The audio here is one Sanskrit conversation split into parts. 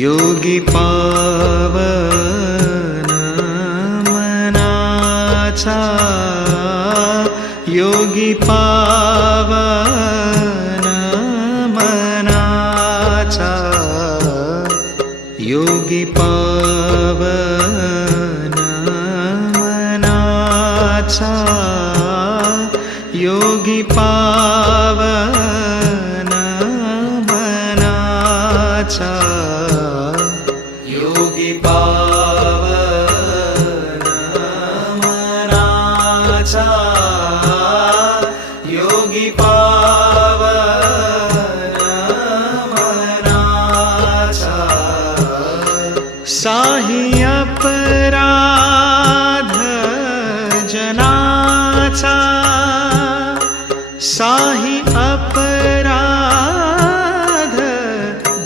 योगी पावन मनाचा योगी मनाचा योगी पावन मनाचा योगी पावन साही अपराध जनाचा साही अपराध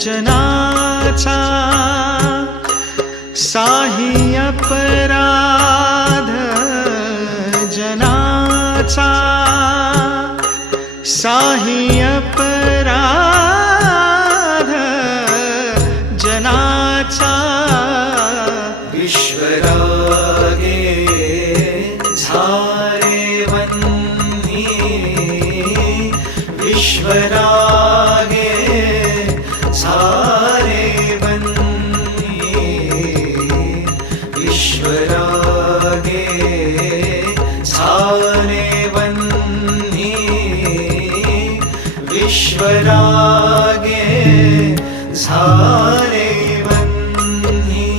जनाचा साही अपराध जनाचा साही अपराध सारे वन्ये विश्वरागे सारे वन्ये विश्वरागे सारे वन्ये विश्वरागे सारे वन्ये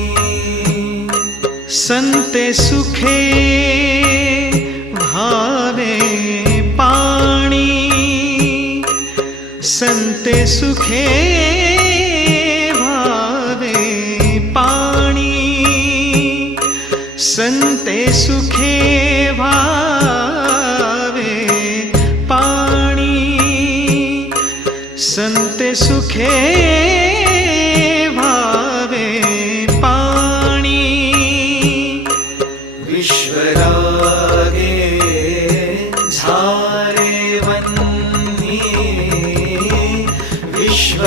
सन्ते सुखे भावे पाणी संते सुखे भावे पाणी संते सुखे भावे पाणी संते सुखे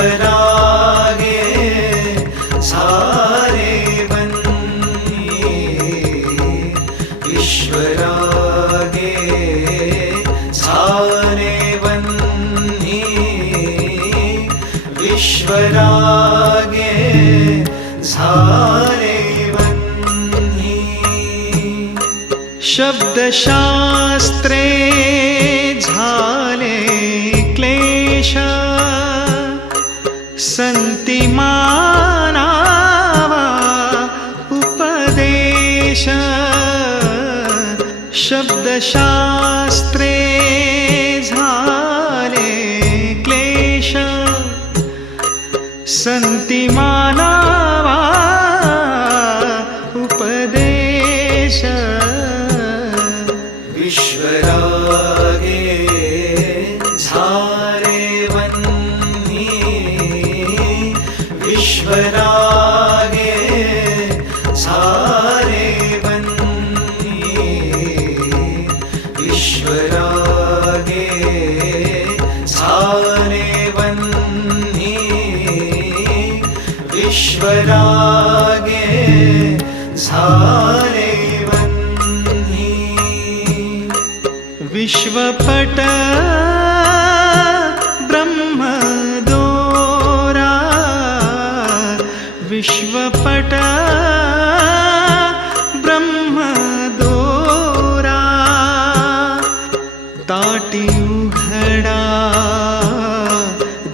घबरागे सारे बन्नी। विश्वरागे सारे बन्नी। विश्वरागे सारे बन्नी। शब्द शान शब्दशास्त्रे झाले क्लेश। सन्ति मानावा उपदेश। विश्वरागे ईश्वरागे सार विश्वपट ब्रह्मदोरा। विश्वपट ब्रह्मदोरा। दोरा ताटी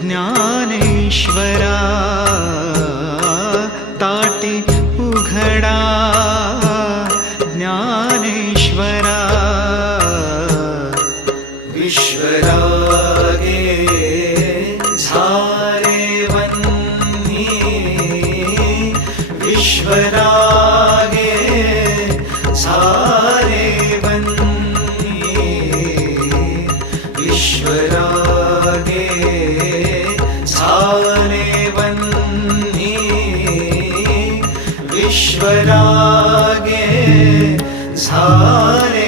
ज्ञानेश्वरा। रागे सारे बन्ये विश्वरागे सारे बन्ये विश्वरागे सारे